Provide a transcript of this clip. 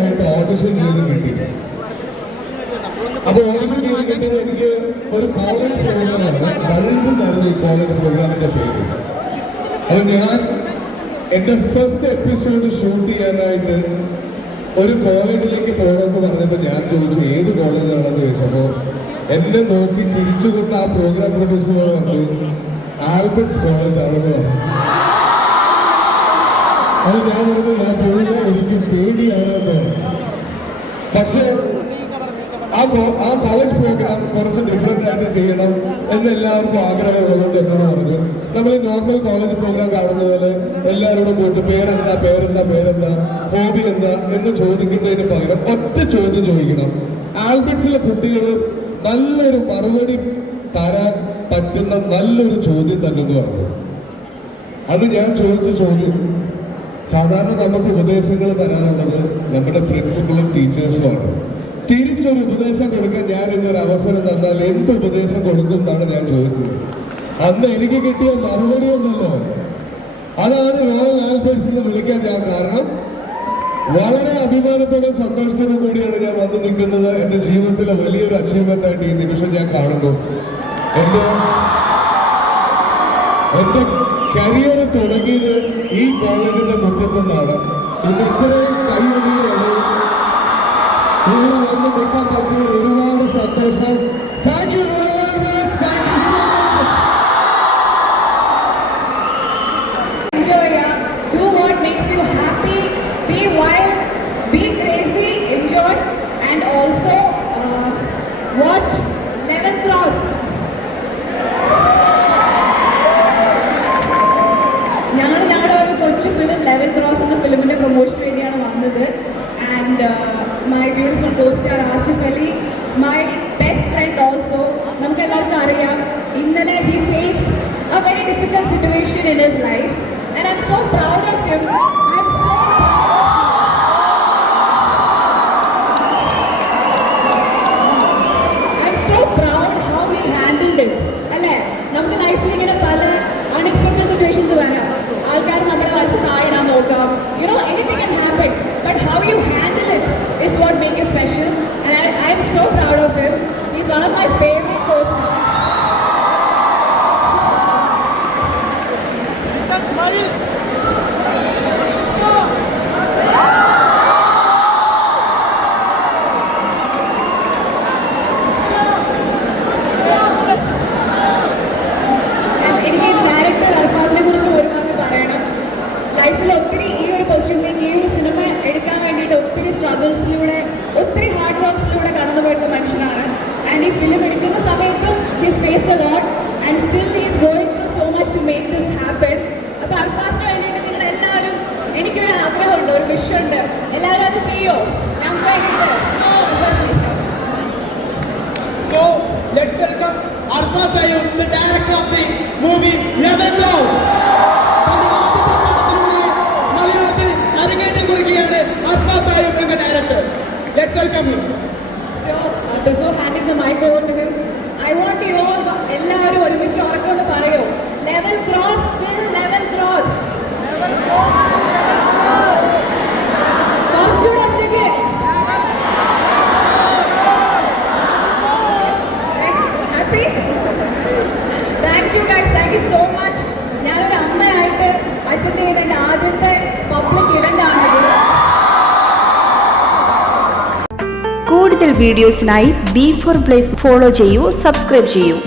ആയിട്ട് ഓഡിഷൻ ചെയ്ത് കിട്ടി. അപ്പൊ ഓഡിഷൻ ചെയ്ത് കിട്ടിയത് എനിക്ക് ഒരു കോളേജ് പ്രോഗ്രാമാണ് വഴുത് ഈ കോളേജ് പ്രോഗ്രാമിന്റെ പേര്. അപ്പൊ ഞാൻ എന്റെ ഫസ്റ്റ് എപ്പിസോഡ് ഷൂട്ട് ചെയ്യാനായിട്ട് ഒരു കോളേജിലേക്ക് പോകണമെന്ന് പറഞ്ഞപ്പോ ഞാൻ ചോദിച്ചു ഏത് കോളേജാണെന്ന് ചോദിച്ചപ്പോ എന്നെ നോക്കി ചിരിച്ചുകൊണ്ട് ആ പ്രോഗ്രാം പ്രൊഡ്യൂസർ പറഞ്ഞു ആൽബർട്സ് കോളേജ് ആണെന്ന് പറഞ്ഞു. അത് ഞാൻ പറഞ്ഞു ഞാൻ പറഞ്ഞു പക്ഷേ ആ ആ കോളേജ് പ്രോഗ്രാം കുറച്ച് ഡിഫറെന്റ് ആയിട്ട് ചെയ്യണം എന്ന് എല്ലാവർക്കും ആഗ്രഹമുള്ളതുകൊണ്ട് എന്നോട് പറഞ്ഞു നമ്മൾ ഈ നോർമൽ കോളേജ് പ്രോഗ്രാം കാണുന്ന പോലെ എല്ലാവരോടും പോയിട്ട് പേരെന്താ പേരെന്താ പേരെന്താ ഹോബി എന്താ എന്ന് ചോദിക്കുന്നതിന് പകരം ഒറ്റ ചോദ്യം ചോദിക്കണം. ആൽബിറ്റ്സിലെ കുട്ടികൾ നല്ലൊരു മറുപടി തരാൻ പറ്റുന്ന നല്ലൊരു ചോദ്യം തന്നെ പറഞ്ഞു. അത് ഞാൻ ചോദിച്ച ചോദ്യം സാധാരണ നമുക്ക് ഉപദേശങ്ങൾ തരാനുള്ളത് നമ്മുടെ പ്രിൻസിപ്പളും ടീച്ചേഴ്സുമാണ് തിരിച്ചൊരു ഉപദേശം കൊടുക്കാൻ ഞാൻ ഇന്നൊരു അവസരം തന്നാൽ എന്ത് ഉപദേശം കൊടുക്കും എന്നാണ് ഞാൻ ചോദിച്ചത്. അന്ന് എനിക്ക് കിട്ടിയ മറുപടി ഉണ്ടല്ലോ അതാണ് റോയൽ ആൽഫേഴ്സ് എന്ന് വിളിക്കാൻ ഞാൻ കാരണം വളരെ അഭിമാനത്തോടും സന്തോഷത്തോടും കൂടിയാണ് ഞാൻ വന്നു നിൽക്കുന്നത്. എന്റെ ജീവിതത്തിലെ വലിയൊരു അച്ചീവ്മെന്റ് ആയിട്ട് ഈ നിമിഷം ഞാൻ കാണുന്നു. എന്റെ കരിയർ തുടങ്ങിയത് ഈ കോളേജിന്റെ മുറ്റത്ത് നിന്നാണ്. ഇന്ന് ഇത്രയും കൈവടിയാണ് നിങ്ങൾ വന്ന് നിൽക്കാൻ പറ്റിയ ഒരുപാട് സന്തോഷം. എല്ലാവർക്കും അറിയാം ഇന്നലെ he faced a very difficult situation in his life and I'm so proud of him I'm so I'm so proud how he handled it അല്ലേ നമുക്ക് ലൈഫിൽ ഇങ്ങനെ പല അൺഎക്സ്പെക്ടഡ് സിറ്റുവേഷൻസ് വരാം ആൾക്കാർ നമ്മളെ വലിച്ച് താഴെടാൻ നോക്കാം you know anything can happen but how you handle it is what make you special and I, I am so proud of him he's one of my favorite എനിക്ക് എല്ലാവരും അത് ചെയ്യോ ഞങ്ങൾക്ക് വേണ്ടിയിട്ട് Alfas, please come. So let's welcome Arfa Sayum, the director of the movie Eleven Love. തന്റെ ആദ്യത്തെ പടത്തിലൂടെ മലയാളത്തിൽ അരങ്ങേറ്റം കുറിക്കുകയാണ് അർഫ സായും എന്ന director let's welcome him So, uh, before handing the mic over to thank you so much ഞാനൊരു അമ്മയായിട്ട് അച്ഛന്റെ എന്റെ ആദ്യത്തെ പബ്ലിക് ഇവന്റ് കൂടുതൽ വീഡിയോസിനായി ബി ഫോർ പ്ലേസ് ഫോളോ ചെയ്യൂ സബ്സ്ക്രൈബ് ചെയ്യൂ.